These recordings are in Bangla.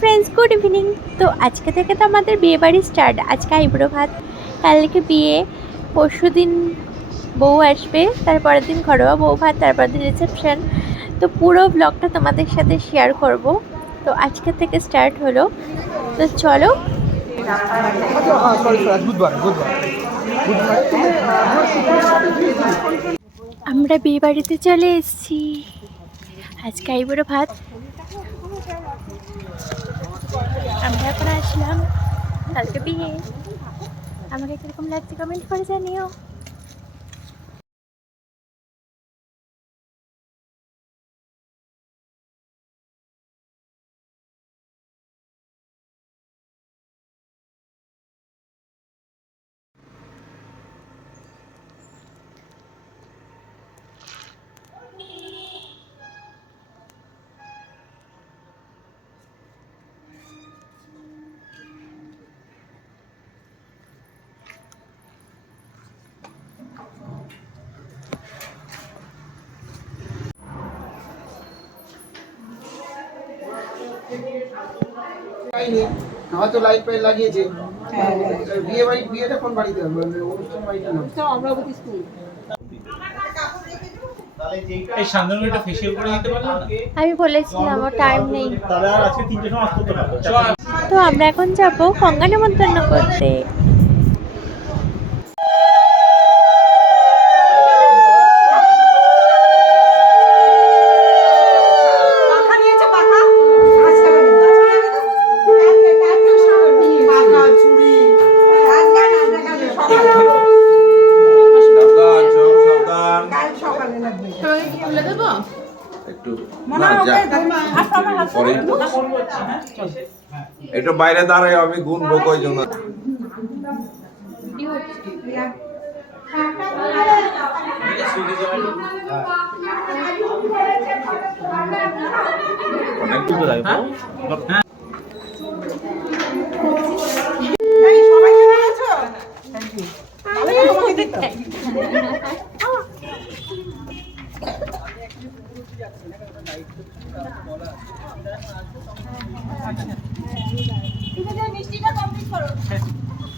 ফ্রেন্ডস গুড ইভিনিং তো আজকে থেকে তো আমাদের বিয়ে বাড়ি স্টার্ট আজকে আইবুড়ো ভাত। কালকে বিয়ে, পরশু দিন বউ আসবে, তারপরের দিন ঘরোয়া বউ ভাত, তারপরের দিন রিসেপশন তো পুরো ব্লগটা তোমাদের সাথে শেয়ার করব। তো আজকে থেকে স্টার্ট হলো। তো চলো। আমরা বিয়ে বাড়িতে চলে এসেছি। আজকে আইবুড়ো ভাত। আমরা এখন আসলাম। কালকে বিয়ে। আমাকে কীরকম লাগছে কমেন্ট করে জানিও। পাইনি হয়তো লাইট ফাইট লাগিয়েছে। বিয়ে বাড়ি বিয়েটা কোন বাড়িতে হবে? মানে অনুষ্ঠান বাড়িটা না? আমি বলেছিলাম আমার টাইম নেই। তো আমরা এখন যাব গঙ্গা নিমন্ত্রণ করতে। পরে একটু বাইরে দাঁড়ায় আমি গুনবো কয়জন। অনেক এই সবাই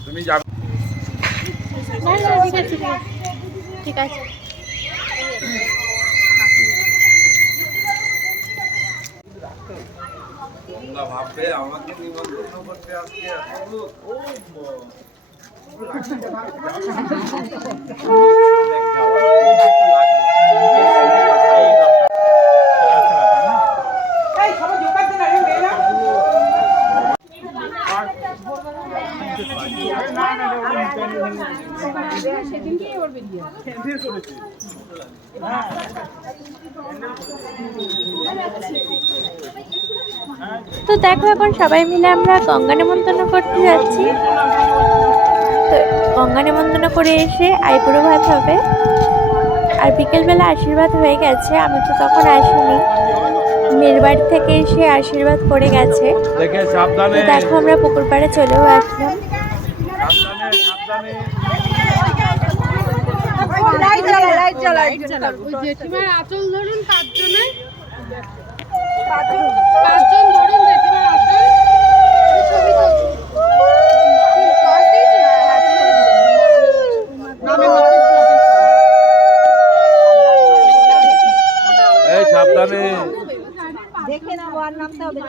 তুমি যাবে। ঠিক আছে ভাববে আমাকে নিমন্ত্রণ করতে আজকে ও এই সবাই জোগাড় দিন আরে মেয়েরা তো দেখো এখন সবাই মিলে আমরা গঙ্গা নেমন্তন্ন করতে যাচ্ছি। তো গঙ্গা নেমন্তন্ন করে এসে আইবুড়ো ভাত হবে। আর বিকেলবেলা আশীর্বাদ হয়ে গেছে আমি তো তখন আসিনি। মেয়ের বাড়ি থেকে এসে আশীর্বাদ করে গেছে। দেখো আমরা পুকুর পাড়ে চলেও আসলাম সাবধানে সাবধানে লাইট জ্বালা লাইট জ্বালা লাইট জ্বালা জেঠিমার আঁচল ধরুন পাঁচজনে। পাঁচজন ধরুন জেঠিমার আঁচল। ছবি সাবধানে। দেখে না। ওর নামটা হবে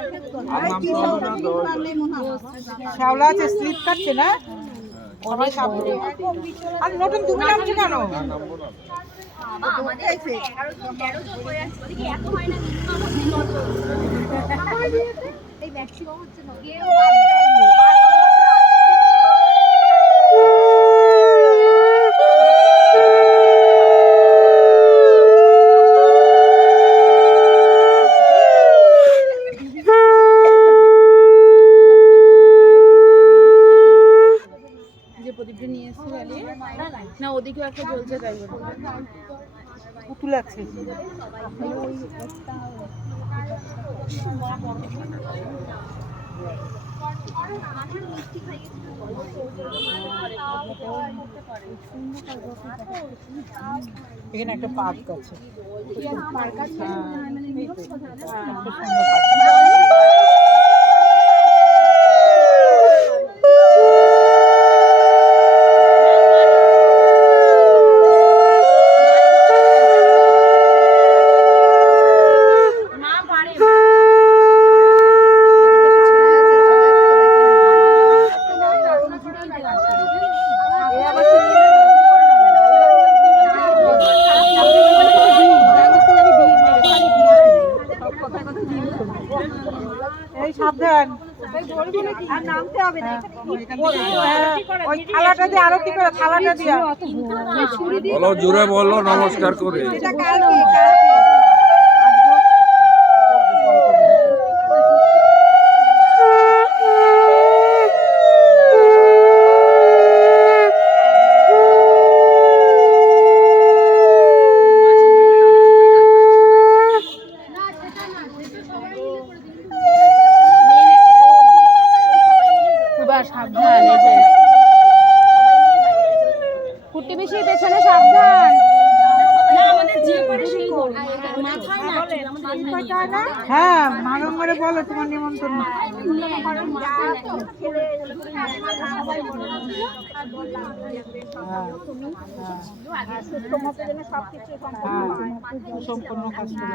শ্যাওলা আছে স্লিপ কাটছে না? সবাই ম্যাক্সিমাম আর নতুন তুমি নামছো কেন? যে না একটা জ্বলছে তাই পুতুল আছে। এখানে একটা পার্ক আছে। পার্ক আছে? হ্যাঁ, ওই থালাটা দিয়ে আরতি করে থালাটা দিয়া। বলো জোরে বলো নমস্কার করে এটা কালকে খুব সাবধান এই যে কুটি বেশি পেছনে সাবধান হ্যাঁ মাগো করে বলো তোমার নিমন্ত্রণ হ্যাঁ, সম্পূর্ণ কাজ করে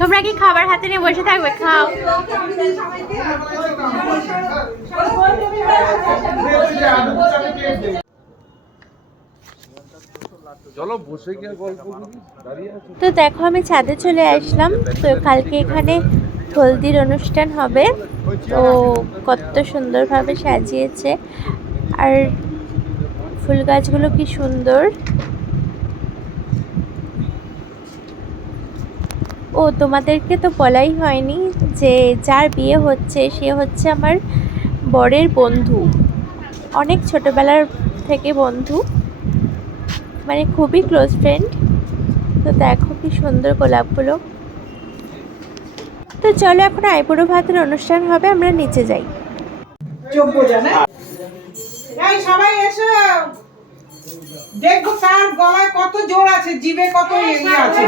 তোমরা কি খাবার হাতে নিয়ে বসে থাকবে? খাও। তো দেখো আমি ছাদে চলে আসলাম। তো কালকে এখানে হলদির অনুষ্ঠান হবে। তো কত সুন্দরভাবে সাজিয়েছে। আর ফুল গাছগুলো কি সুন্দর। ও, তোমাদেরকে তো বলাই হয়নি যে যার বিয়ে হচ্ছে, সে হচ্ছে আমার বরের বন্ধু। অনেক ছোটবেলার থেকে বন্ধু। মানে খুবই ক্লোজ ফ্রেন্ড তো দেখো কি সুন্দর গোলাপগুলো। তো চলো এখন আইবুড়ো ভাতের অনুষ্ঠান হবে আমরা নিচে যাই। সবাই এসো। দেখো কার গলায় কত জোর আছে জিভে কত ইয়ে আছে?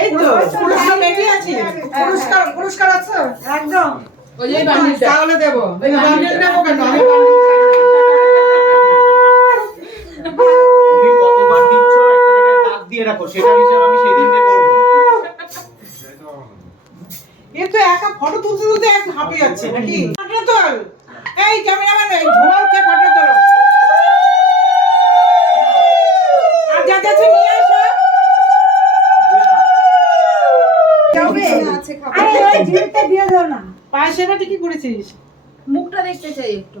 এই তো পুরস্কার রেডি আছে। পুরস্কার পুরস্কার আছে? একদম। তাহলে দেবো। বান্ডিল কেন? আমি তুমি কতবার দিচ্ছ একটা জায়গায় দাগ দিয়ে রাখো সেটার হিসাব আমি সেদিনকে ফটো তুলতে তুলতে এক হাঁপে যাচ্ছে নাকি? ফটো তোল। এই ক্যামেরাম্যান এই ধোঁয়া উঠে ফটো তোলো। আর যা যা আছে নিয়ে আসো আরে ওই ঝিলতে দিয়ে দাও না। কি করেছিস? মুখটা দেখতে চাই একটু।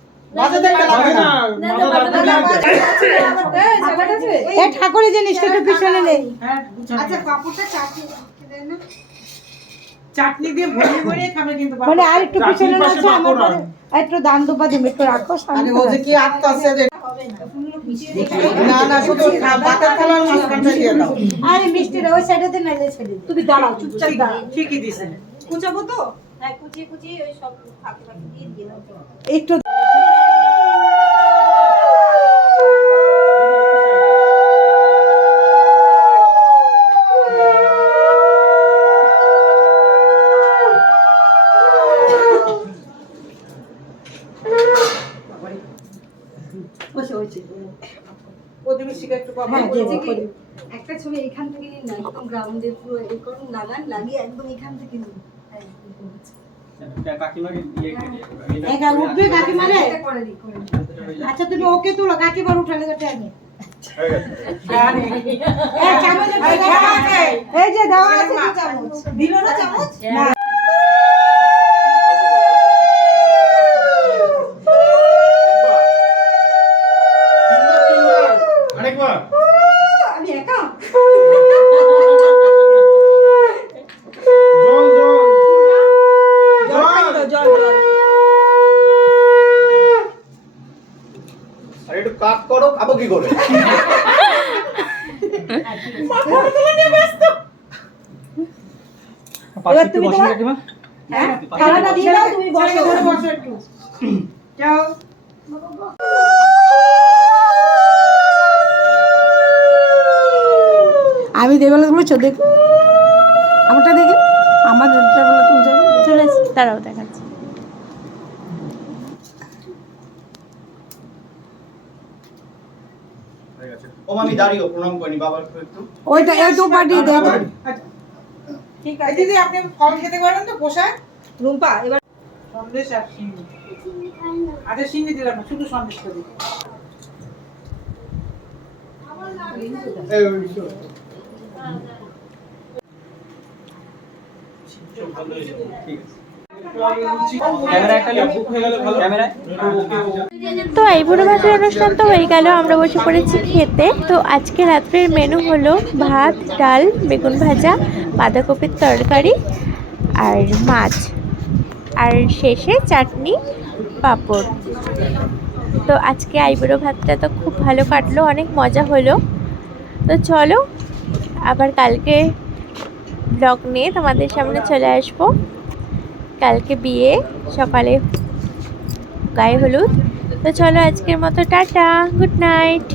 ঠাকুরের জিনিসটা একটু পিছনে নেই আচ্ছা কাপড়টা চাটনি চাটনি দিয়ে ভরে ভরে খাবে কিন্তু মানে আর একটু পিছনে আছে আমার একটু দান দুপা দিবে একটু রাখো সামনে ও যে কি আত্মা আছে না না শুধু ভাতের থালার মাঝখানটা দিয়ে দাও আরে মিষ্টিটা ওই সাইডেতে নাইলে ছেড়ে তুমি দাঁড়াও চুপচাপ দাঁড়াও ঠিকই দিছে কুচাবো তো হ্যাঁ কুচিয়ে কুচিয়ে ওই সব ফাঁকে ফাঁকে দিয়ে দিলাম একটু বসে বসে। প্রতিবেশীকে একটু কথা হ্যাঁ বলব। যে যে করি। একটা ছবি এখান থেকে একদম গ্রাউন্ডে পুরো এই লাগান লাগিয়ে একদম এখান থেকে নিন হ্যাঁ, ইয়ে আচ্ছা তুমি ওকে তুলো কাকিমার উঠালে। এই যে দেওয়া আছে চামচ? দিল না চামচ? না আরে একটু কাট করো খাব কি করে? এবার তুমি তোমার হ্যাঁ? দিয়ে দাও তুমি বসে। ধরে ধরে বসো একটু। যাও। আমি দেখ। আমারটা দেখে। আমার চলে এসেছি। তারাও দেখাচ্ছি ও আমি দাঁড়িয়ে প্রণাম করিনি বাবার একটু। ওইটা এই দু পার্টি দেবো আচ্ছা। ঠিক আছে। দিদি আপনি ফল খেতে পারেন তো পোষায় রুম্পা এবার সন্দেশ আর সিন্নি আচ্ছা সিন্নি দিলাম না শুধু সন্দেশটা দিই। ক্যামেরা একটা তো এই বুড়ো ভাতের অনুষ্ঠান তো হয়ে গেল, আমরা বসে পড়েছি খেতে। তো আজকে রাত্রের মেনু হলো ভাত, ডাল, বেগুন ভাজা, বাঁধাকপির তরকারি আর মাছ। আর শেষে চাটনি, পাঁপড়। তো আজকে আইবুড়ো ভাতটা তো খুব ভালো কাটলো, অনেক মজা হলো। তো চলো, আবার কালকে ব্লগ নিয়ে তোমাদের সামনে চলে আসব। কালকে বিয়ে সকালে গায়ে হলুদ। তো চলো আজকের মতো টাটা গুড নাইট।